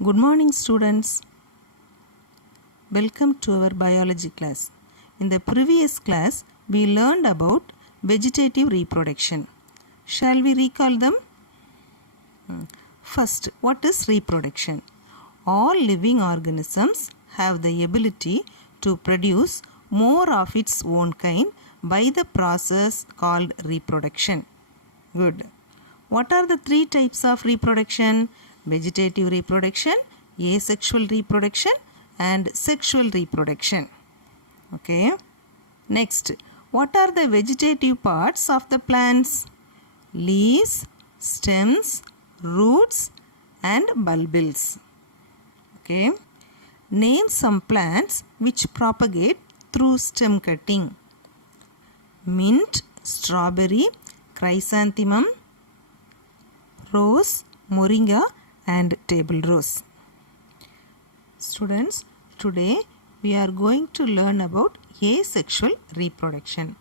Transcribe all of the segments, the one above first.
Good morning, students. Welcome to our biology class. In the previous class, we learned about vegetative reproduction. Shall we recall them? First, what is reproduction? All living organisms have the ability to produce more of its own kind by the process called reproduction. Good. What are the three types of reproduction? Vegetative reproduction, asexual reproduction, and sexual reproduction. Okay. Next, what are the vegetative parts of the plants? Leaves, stems, roots, and bulbils. Okay. Name some plants which propagate through stem cutting. Mint, strawberry, chrysanthemum, rose, moringa, and table rose. Students, today we are going to learn about asexual reproduction.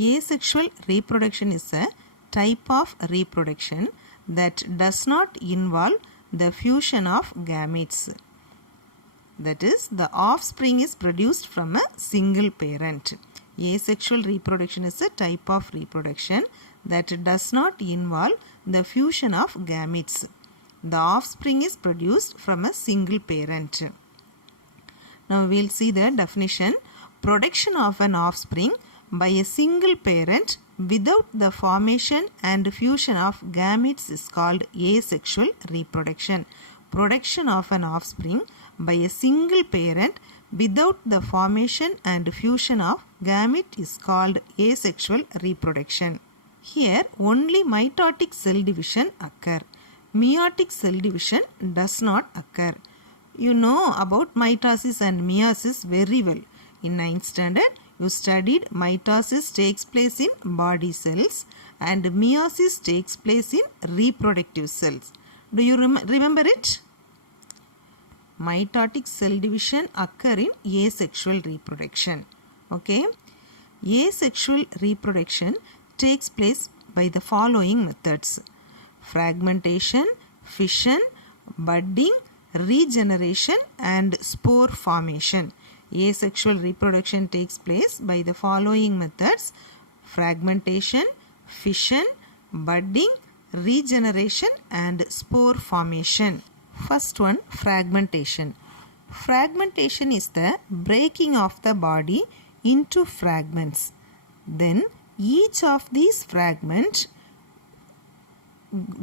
Asexual reproduction is a type of reproduction that does not involve the fusion of gametes. That is, the offspring is produced from a single parent. Asexual reproduction is a type of reproduction that does not involve the fusion of gametes. The offspring is produced from a single parent. Now we will see the definition. Production of an offspring by a single parent without the formation and fusion of gametes is called asexual reproduction. Production of an offspring by a single parent without the formation and fusion of gamete is called asexual reproduction. Here only mitotic cell division occur. Meiotic cell division does not occur. You know about mitosis and meiosis very well. In 9th standard, you studied mitosis takes place in body cells and meiosis takes place in reproductive cells. Do you remember it? Mitotic cell division occur in asexual reproduction. Okay. Asexual reproduction takes place by the following methods: fragmentation, fission, budding, regeneration, and spore formation. Asexual reproduction takes place by the following methods: fragmentation, fission, budding, regeneration, and spore formation. First one, fragmentation. Fragmentation is the breaking of the body into fragments. Then each of these fragments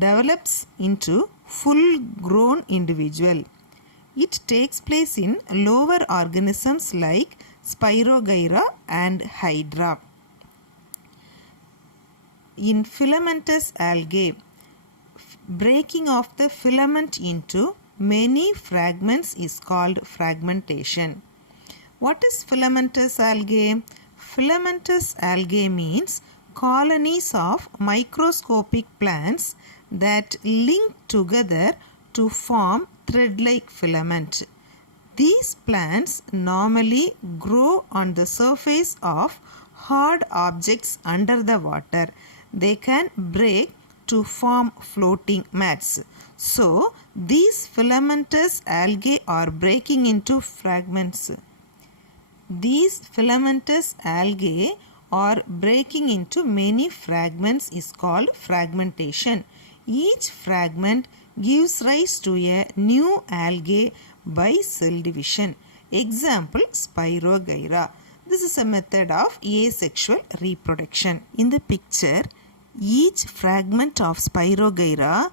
develops into full-grown individual. It takes place in lower organisms like Spirogyra and Hydra. In filamentous algae, breaking of the filament into many fragments is called fragmentation. What is filamentous algae? Filamentous algae means colonies of microscopic plants that link together to form thread-like filament. These plants normally grow on the surface of hard objects under the water. They can break to form floating mats. So, these filamentous algae are breaking into fragments. These filamentous algae are breaking into many fragments is called fragmentation. Each fragment gives rise to a new algae by cell division. Example, Spirogyra. This is a method of asexual reproduction. In the picture, each fragment of Spirogyra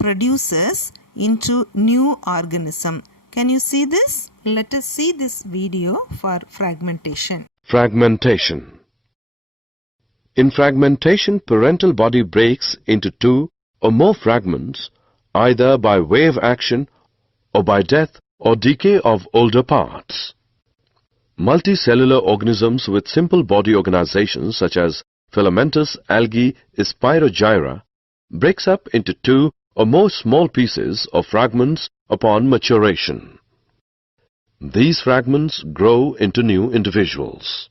produces into new organism. Can you see this? Let us see this video for fragmentation. Fragmentation. In fragmentation, parental body breaks into two or more fragments, either by wave action or by death or decay of older parts. Multicellular organisms with simple body organizations such as filamentous algae Spirogyra breaks up into two or more small pieces or fragments upon maturation. These fragments grow into new individuals.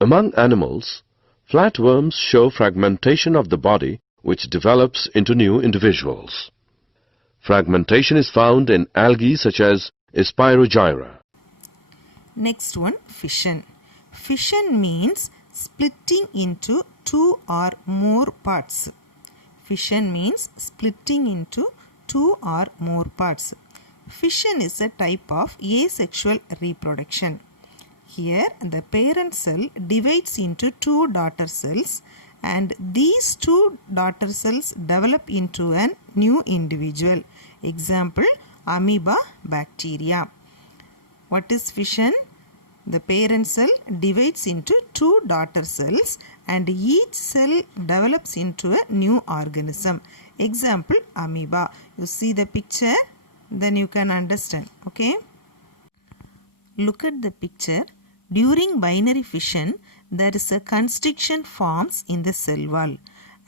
Among animals, flatworms show fragmentation of the body which develops into new individuals. Fragmentation is found in algae such as Spirogyra. Next one, fission. Fission means splitting into two or more parts. Fission means splitting into two or more parts. Fission is a type of asexual reproduction. Here, the parent cell divides into two daughter cells, and these two daughter cells develop into a new individual. Example, amoeba bacteria. What is fission? The parent cell divides into two daughter cells and each cell develops into a new organism. Example, amoeba. You see the picture, then you can understand. Okay? Look at the picture. During binary fission, there is a constriction forms in the cell wall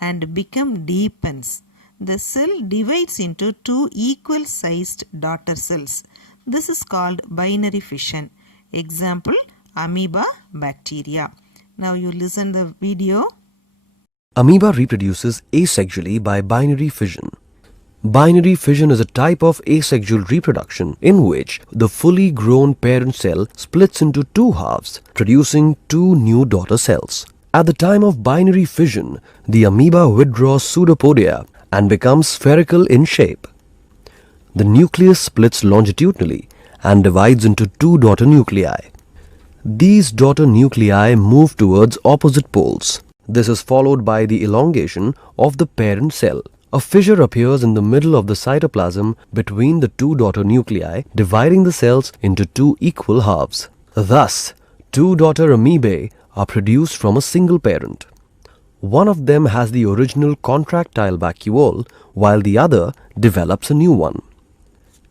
and become deepens. The cell divides into two equal sized daughter cells. This is called binary fission. Example, amoeba bacteria. Now you listen the video. Amoeba reproduces asexually by binary fission. Binary fission is a type of asexual reproduction in which the fully grown parent cell splits into two halves, producing two new daughter cells. At the time of binary fission, the amoeba withdraws pseudopodia and becomes spherical in shape. The nucleus splits longitudinally and divides into two daughter nuclei. These daughter nuclei move towards opposite poles. This is followed by the elongation of the parent cell. A fissure appears in the middle of the cytoplasm between the two daughter nuclei, dividing the cells into two equal halves. Thus, two daughter amoebae are produced from a single parent. One of them has the original contractile vacuole, while the other develops a new one.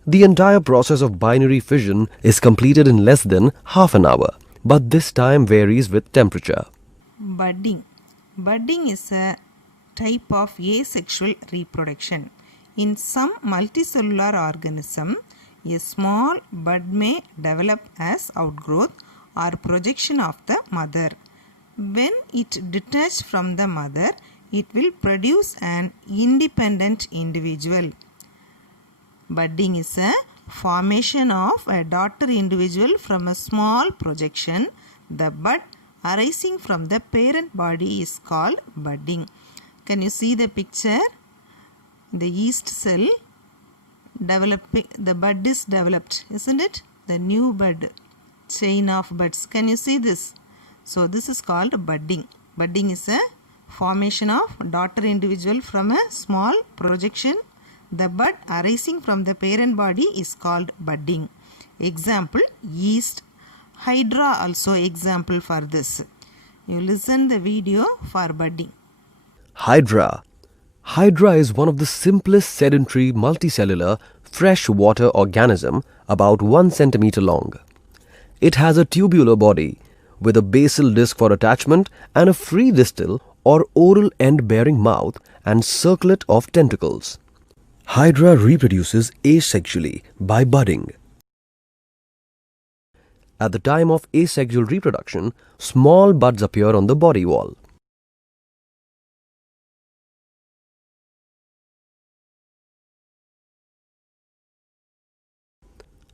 The entire process of binary fission is completed in less than half an hour, but this time varies with temperature. Budding. Budding is a type of asexual reproduction. In some multicellular organism, a small bud may develop as outgrowth or projection of the mother. When it detaches from the mother, it will produce an independent individual. Budding is a formation of a daughter individual from a small projection. The bud arising from the parent body is called budding. Can you see the picture? The yeast cell developing, the bud is developed, isn't it? The new bud, chain of buds. Can you see this? So this is called budding. Budding is a formation of daughter individual from a small projection. The bud arising from the parent body is called budding. Example, yeast. Hydra also example for this. You listen the video for budding. Hydra. Hydra is one of the simplest sedentary multicellular freshwater organism about 1 centimeter long. It has a tubular body with a basal disc for attachment and a free distal or oral end-bearing mouth and circlet of tentacles. Hydra reproduces asexually by budding. At the time of asexual reproduction, small buds appear on the body wall.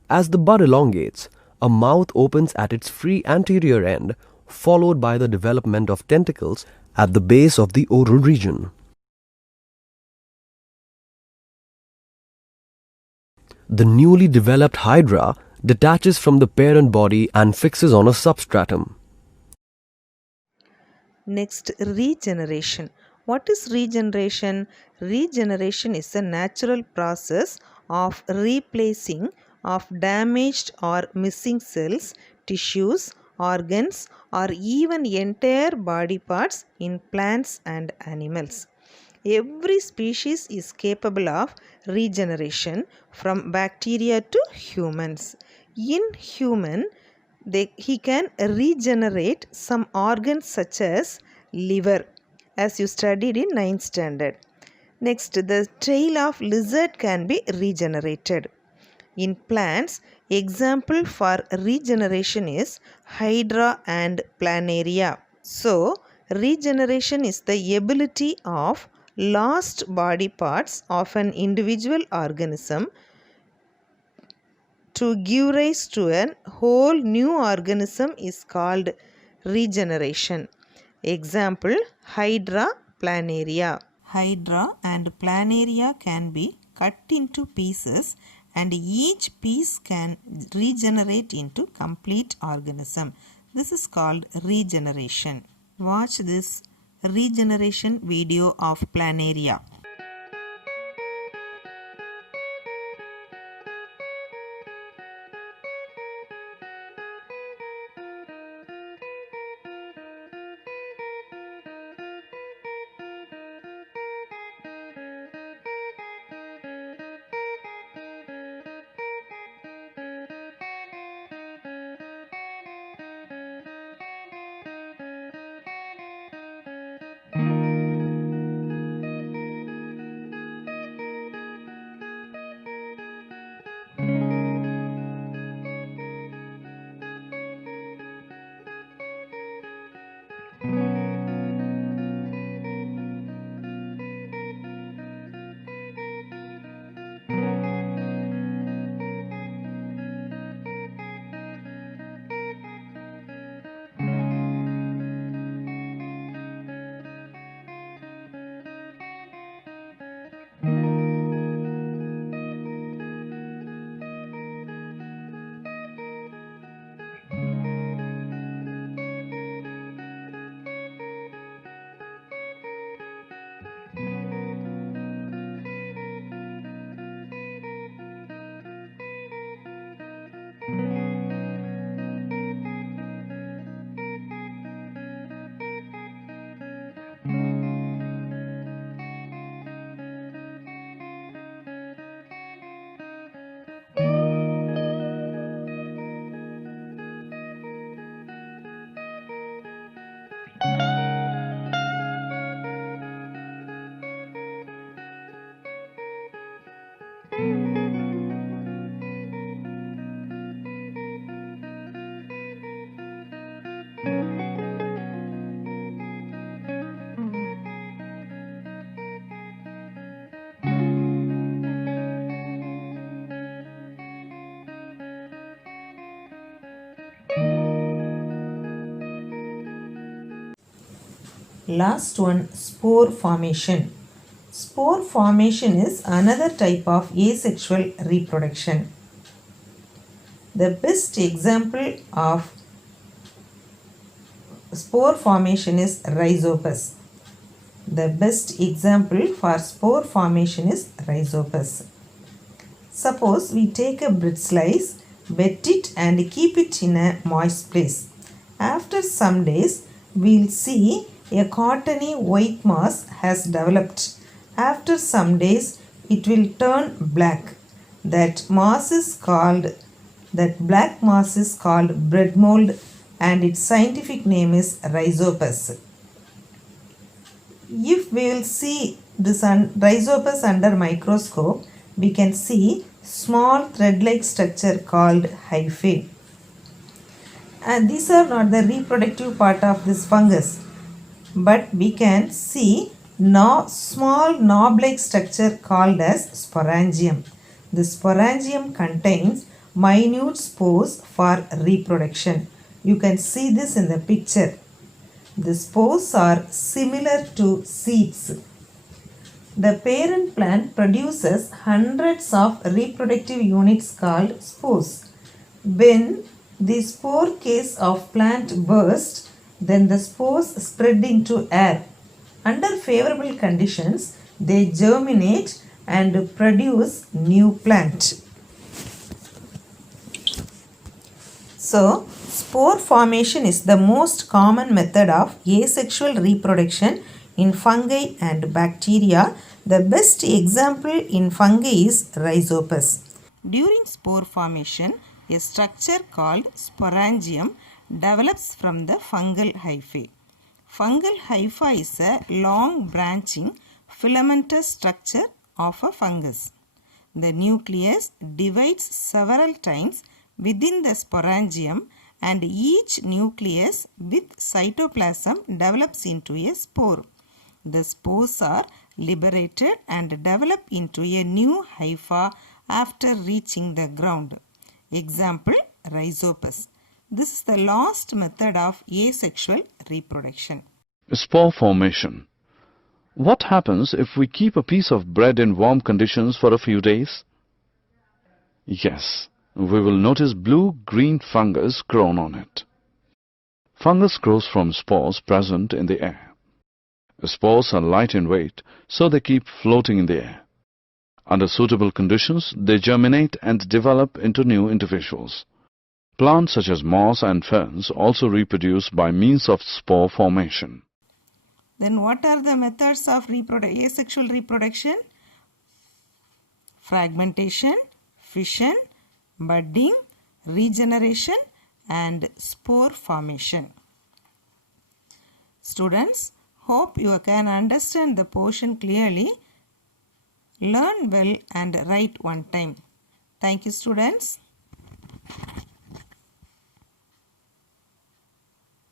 As the bud elongates, a mouth opens at its free anterior end, followed by the development of tentacles at the base of the oral region. The newly developed hydra detaches from the parent body and fixes on a substratum. Next, regeneration. What is regeneration? Regeneration is a natural process of replacing of damaged or missing cells, tissues, organs, or even entire body parts in plants and animals. Every species is capable of regeneration from bacteria to humans. In human, he can regenerate some organs such as liver, as you studied in 9th standard. Next, the tail of lizard can be regenerated. In plants, example for regeneration is hydra and planaria. So, regeneration is the ability of lost body parts of an individual organism to give rise to a whole new organism is called regeneration. Example, Hydra planaria. Hydra and planaria can be cut into pieces and each piece can regenerate into complete organism. This is called regeneration. Watch this regeneration video of planaria. Last one, spore formation. Spore formation is another type of asexual reproduction. The best example of spore formation is rhizopus. The best example for spore formation is rhizopus. Suppose we take a bread slice, wet it and keep it in a moist place. After some days, we'll see a cottony white mass has developed. After some days, it will turn black. That black mass is called bread mold and its scientific name is rhizopus. If we will see this rhizopus under microscope, we can see small thread-like structure called hyphae. And these are not the reproductive part of this fungus, but we can see small knob-like structure called as sporangium. The sporangium contains minute spores for reproduction. You can see this in the picture. The spores are similar to seeds. The parent plant produces hundreds of reproductive units called spores. When the spore case of plant bursts, then the spores spread into air. Under favorable conditions, they germinate and produce new plant. So, spore formation is the most common method of asexual reproduction in fungi and bacteria. The best example in fungi is rhizopus. During spore formation, a structure called sporangium develops from the fungal hyphae. Fungal hyphae is a long branching filamentous structure of a fungus. The nucleus divides several times within the sporangium and each nucleus with cytoplasm develops into a spore. The spores are liberated and develop into a new hypha after reaching the ground. Example, rhizopus. This is the last method of asexual reproduction. Spore formation. What happens if we keep a piece of bread in warm conditions for a few days? Yes, we will notice blue-green fungus grown on it. Fungus grows from spores present in the air. Spores are light in weight, so they keep floating in the air. Under suitable conditions, they germinate and develop into new individuals. Plants such as moss and ferns also reproduce by means of spore formation. Then what are the methods of asexual reproduction? Fragmentation, fission, budding, regeneration and spore formation. Students, hope you can understand the portion clearly. Learn well and write one time. Thank you, students.